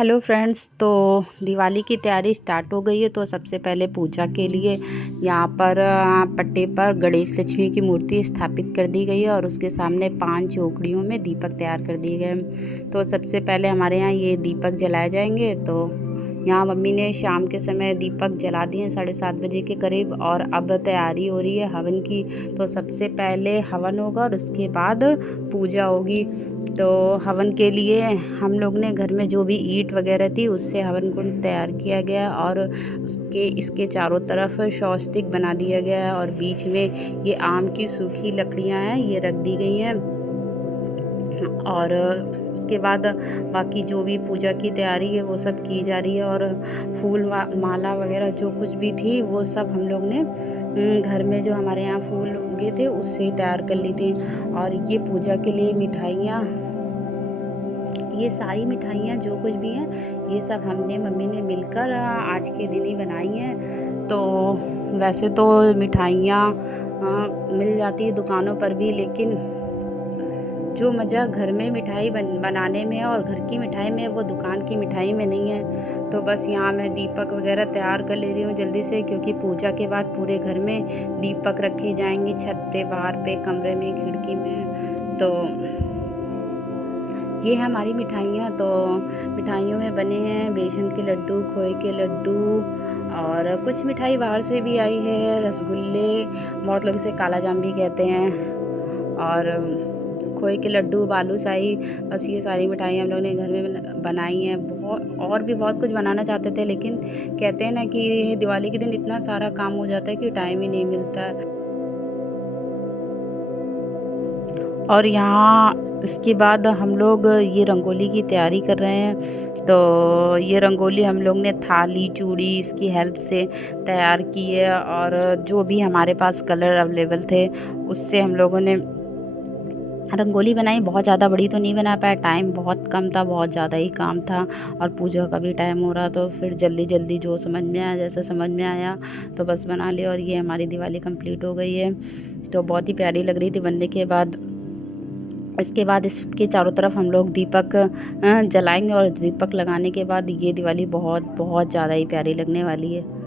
Hello friends. तो दिवाली की तैयारी स्टार्ट हो गई है। तो सबसे पहले पूजा के लिए यहाँ पर पट्टे पर गणेश लक्ष्मी की मूर्ति स्थापित कर दी गई है और उसके सामने 5 चौकड़ियों में दीपक तैयार कर दिए गए हैं। तो सबसे पहले हमारे यहाँ ये दीपक जलाए जाएंगे। तो यहाँ मम्मी ने शाम के समय दीपक जला दिए 7:30 बजे के करीब और अब तैयारी हो रही है हवन की। तो सबसे पहले हवन होगा और उसके बाद पूजा होगी। तो हवन के लिए हम लोग ने घर में जो भी ईंट वगैरह थी उससे हवन कुंड तैयार किया गया और इसके चारों तरफ स्वस्तिक बना दिया गया है और बीच में ये आम की सूखी लकड़ियां हैं ये रख दी गई हैं। और उसके बाद बाकी जो भी पूजा की तैयारी है वो सब की जा रही है और फूल माला वगैरह जो कुछ भी थी वो सब हम लोग ने घर में जो हमारे यहाँ फूल उगे थे उससे ही तैयार कर ली थी। और ये पूजा के लिए मिठाइयाँ, ये सारी मिठाइयाँ जो कुछ भी हैं ये सब हमने मम्मी ने मिलकर आज के दिन ही बनाई हैं। तो वैसे तो मिठाइयाँ मिल जाती है दुकानों पर भी, लेकिन जो मज़ा घर में मिठाई बनाने में है और घर की मिठाई में वो दुकान की मिठाई में नहीं है। तो बस यहाँ मैं दीपक वगैरह तैयार कर ले रही हूँ जल्दी से, क्योंकि पूजा के बाद पूरे घर में दीपक रखे जाएंगे, छत पे, बाहर पे, कमरे में, खिड़की में। तो ये है हमारी मिठाइयाँ। तो मिठाइयों में बने हैं बेसन के लड्डू, खोए के लड्डू और कुछ मिठाई बाहर से भी आई है, रसगुल्ले, बहुत लोग इसे काला जाम भी कहते हैं, और खोए के लड्डू, बालूशाही। बस ये सारी मिठाइयाँ हम लोग ने घर में बनाई हैं। और भी बहुत कुछ बनाना चाहते थे, लेकिन कहते हैं ना कि दिवाली के दिन इतना सारा काम हो जाता है कि टाइम ही नहीं मिलता है। और यहाँ इसके बाद हम लोग ये रंगोली की तैयारी कर रहे हैं। तो ये रंगोली हम लोग ने थाली, चूड़ी इसकी हेल्प से तैयार की है और जो भी हमारे पास कलर अवेलेबल थे उससे हम लोगों ने रंगोली बनाई। बहुत ज़्यादा बड़ी तो नहीं बना पाया, टाइम बहुत कम था, बहुत ज़्यादा ही काम था और पूजा का भी टाइम हो रहा। तो फिर जल्दी जल्दी जो समझ में आया, जैसे समझ में आया तो बस बना लिया और ये हमारी दिवाली कंप्लीट हो गई है। तो बहुत ही प्यारी लग रही थी बनने के बाद। इसके बाद इसके चारों तरफ हम लोग दीपक जलाएंगे और दीपक लगाने के बाद ये दिवाली बहुत बहुत ज़्यादा ही प्यारी लगने वाली है।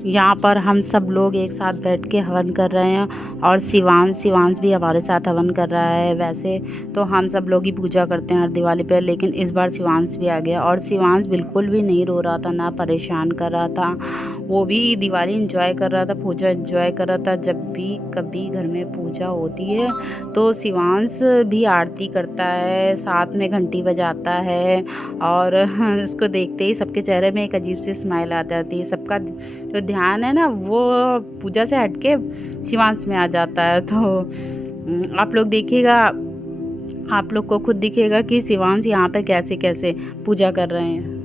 यहाँ पर हम सब लोग एक साथ बैठ के हवन कर रहे हैं और शिवांश भी हमारे साथ हवन कर रहा है। वैसे तो हम सब लोग ही पूजा करते हैं हर दिवाली पे, लेकिन इस बार शिवांश भी आ गया और शिवांश बिल्कुल भी नहीं रो रहा था, ना परेशान कर रहा था। वो भी दिवाली एंजॉय कर रहा था, पूजा एंजॉय कर रहा था। जब भी कभी घर में पूजा होती है तो शिवांश भी आरती करता है, साथ में घंटी बजाता है और उसको देखते ही सबके चेहरे में एक अजीब सी स्माइल आ जाती है। सबका जो ध्यान है ना वो पूजा से हटके शिवांश में आ जाता है। तो आप लोग देखिएगा, आप लोग को खुद दिखेगा कि शिवांश यहाँ पे कैसे कैसे पूजा कर रहे हैं।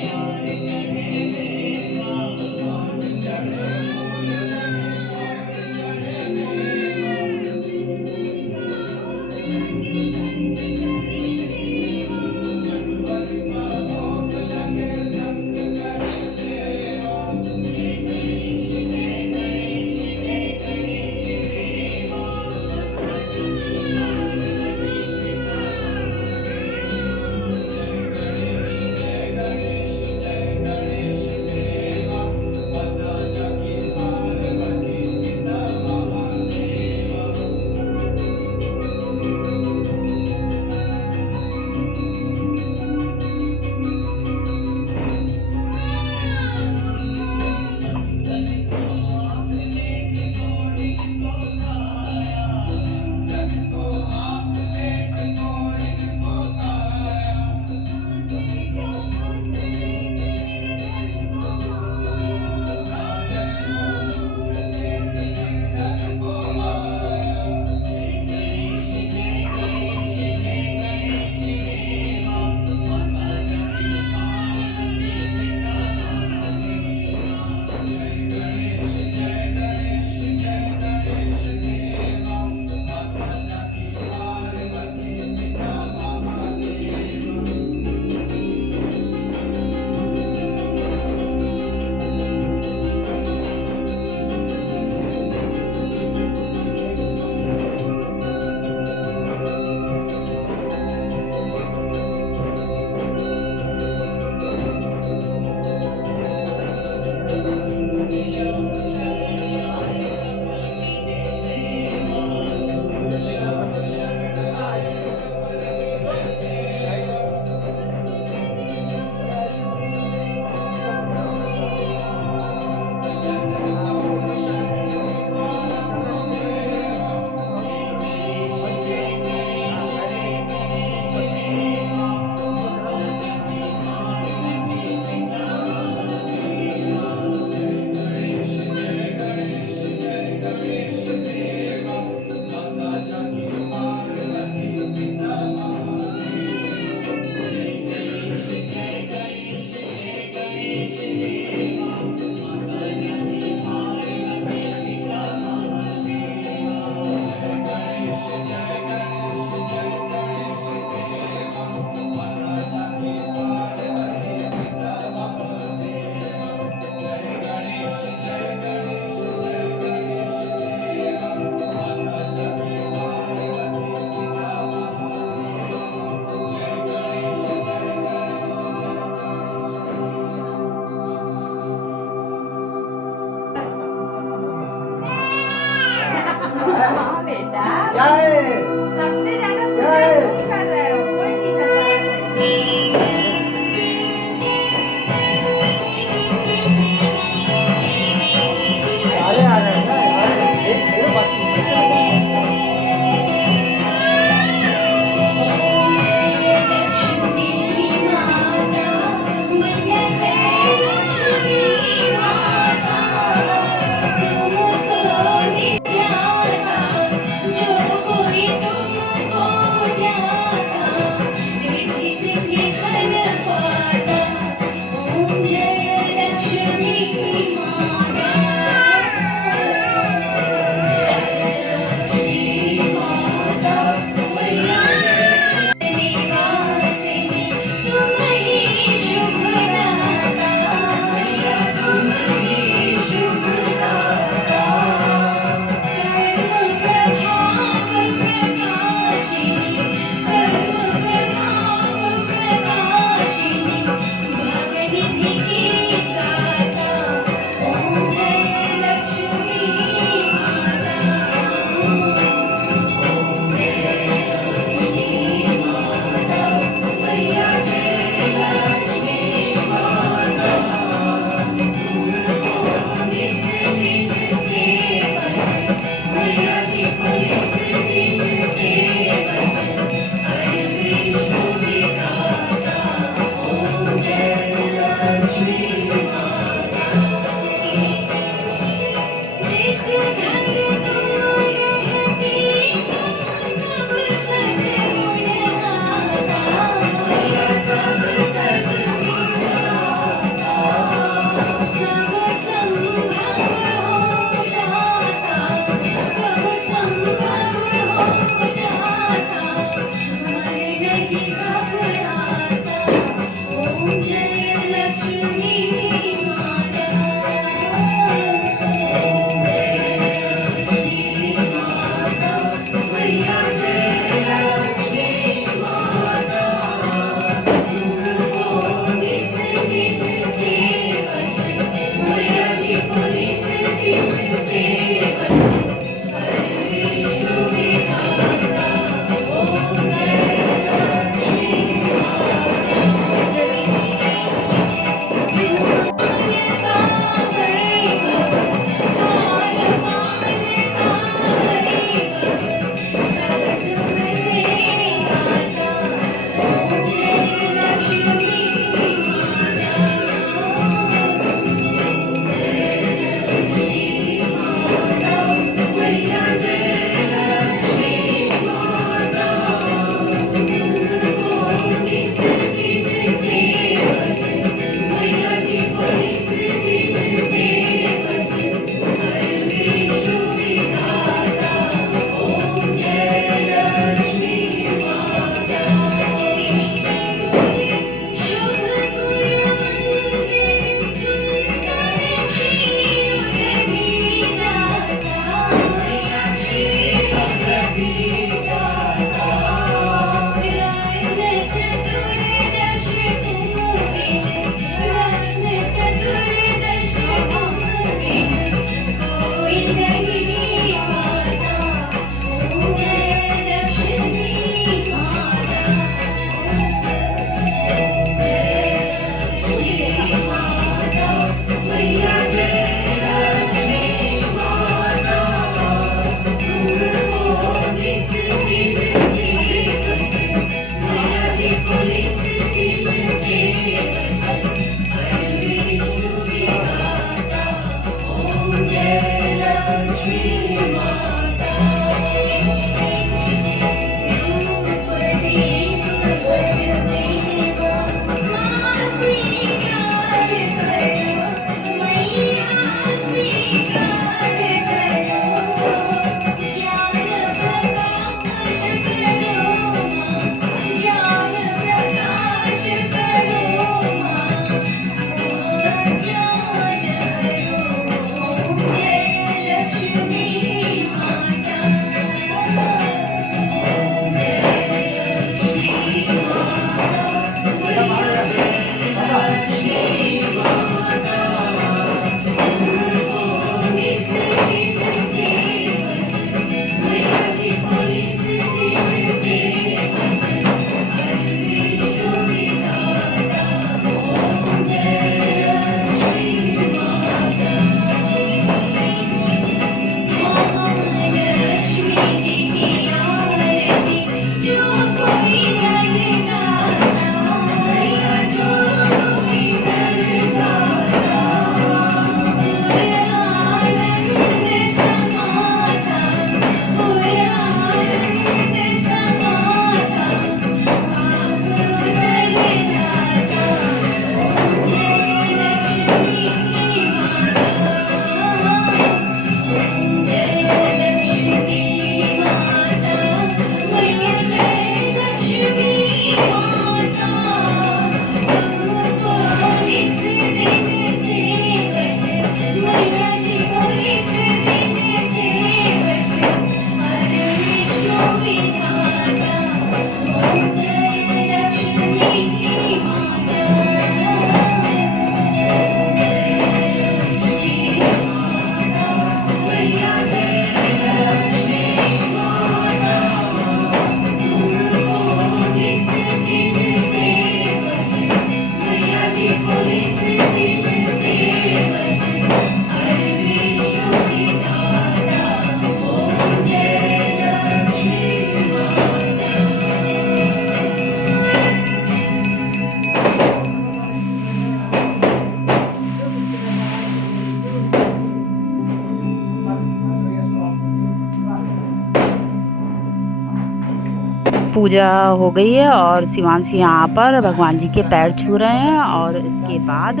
पूजा हो गई है और शिवांश यहाँ पर भगवान जी के पैर छू रहे हैं और इसके बाद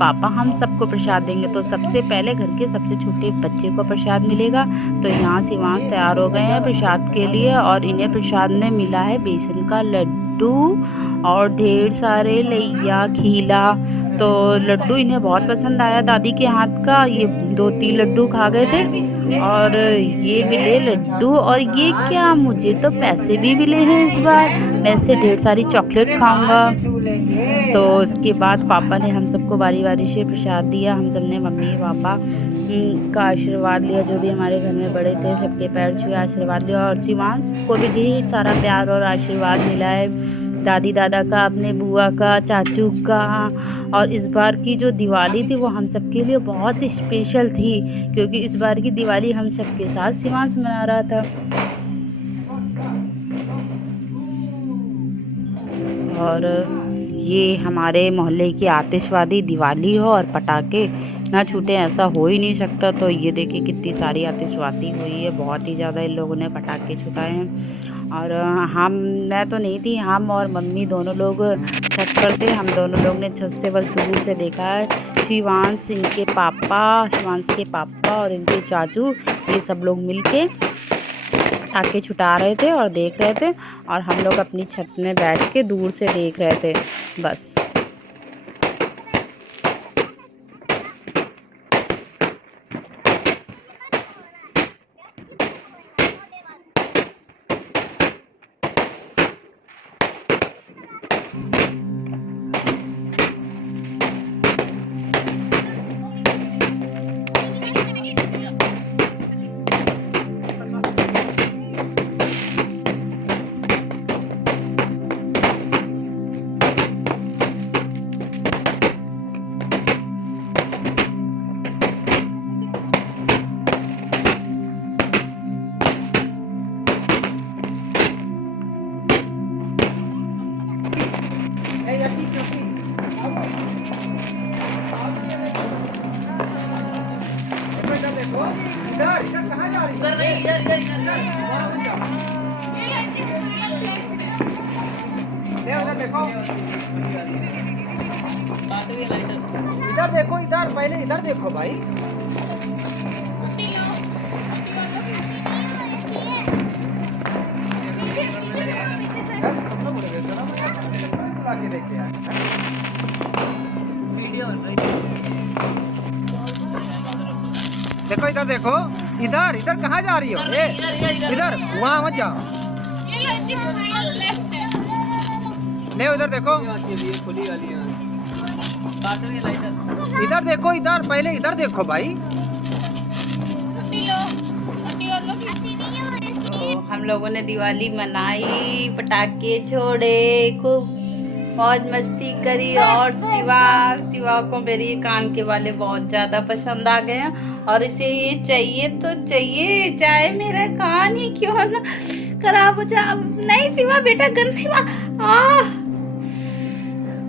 पापा हम सबको प्रसाद देंगे। तो सबसे पहले घर के सबसे छोटे बच्चे को प्रसाद मिलेगा। तो यहाँ शिवांश तैयार हो गए हैं प्रसाद के लिए और इन्हें प्रसाद में मिला है बेसन का लड्डू और ढेर सारे लैया खीला। तो लड्डू इन्हें बहुत पसंद आया दादी के हाथ का, ये 2-3 लड्डू खा गए थे और ये मिले लड्डू। और ये क्या, मुझे तो पैसे भी मिले हैं इस बार, मैं इससे ढेर सारी चॉकलेट खाऊंगा। तो उसके बाद पापा ने हम सबको बारी बारी से प्रसाद दिया। हम सब ने मम्मी पापा का आशीर्वाद लिया, जो भी हमारे घर में बड़े थे सबके पैर छुए आशीर्वाद लिया। और शिवांश को भी ढेर सारा प्यार और आशीर्वाद मिला है, दादी दादा का, अपने बुआ का, चाचू का। और इस बार की जो दिवाली थी वो हम सबके लिए बहुत स्पेशल थी, क्योंकि इस बार की दिवाली हम सबके साथ शिवांश मना रहा था। और ये हमारे मोहल्ले की आतिशबाजी दिवाली हो और पटाखे ना छूटे, ऐसा हो ही नहीं सकता। तो ये देखिए कितनी सारी आतिशबाजी हुई है, बहुत ही ज़्यादा इन लोगों ने पटाखे छुटाए हैं। और मैं तो नहीं थी, हम और मम्मी दोनों लोग छत पर थे। हम दोनों लोग ने छत से बस दूर से देखा है। शिवांश के पापा और इनके चाचू, ये सब लोग मिलके पटाखे छुटा रहे थे और देख रहे थे, और हम लोग अपनी छत में बैठ के दूर से देख रहे थे बस। इधर देखो, इधर पहले इधर देखो भाई। देखो इधर देखो, इधर इधर कहाँ जा रही हो? इधर, वहाँ मत जाओ। नहीं उधर देखो, इधर देखो, इधर पहले इधर देखो भाई। तो हम लोगों ने दिवाली मनाई, पटाखे छोड़े, खूब मौज मस्ती करी। और शिवा को मेरे ये कान के वाले बहुत ज्यादा पसंद आ गए हैं और इसे ये चाहिए तो चाहिए, चाहे मेरा कान ही क्यों ना खराब हो जाए। नहीं शिवा बेटा, गंदी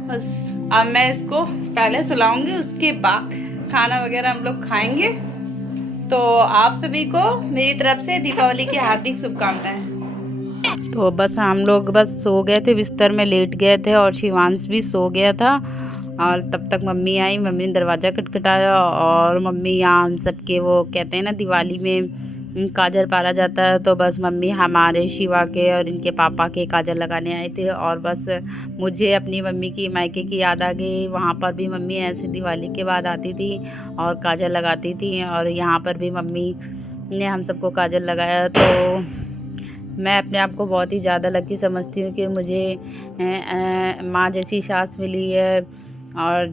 बस अब मैं इसको पहले सुलाऊंगी, उसके बाद खाना वगैरह हम लोग खाएंगे। तो आप सभी को मेरी तरफ से दीपावली की हार्दिक शुभकामनाएं। तो बस हम लोग बस सो गए थे, बिस्तर में लेट गए थे और शिवांश भी सो गया था। और तब तक मम्मी आई, मम्मी ने दरवाज़ा खटखटाया और मम्मी यहाँ हम सबके वो कहते हैं ना दिवाली में काजल पारा जाता है, तो बस मम्मी हमारे शिवा के और इनके पापा के काजल लगाने आए थे। और बस मुझे अपनी मम्मी की मायके की याद आ गई, वहाँ पर भी मम्मी ऐसे दिवाली के बाद आती थी और काजल लगाती थी, और यहाँ पर भी मम्मी ने हम सबको काजल लगाया। तो मैं अपने आप को बहुत ही ज़्यादा लकी समझती हूँ कि मुझे माँ जैसी सास मिली है। और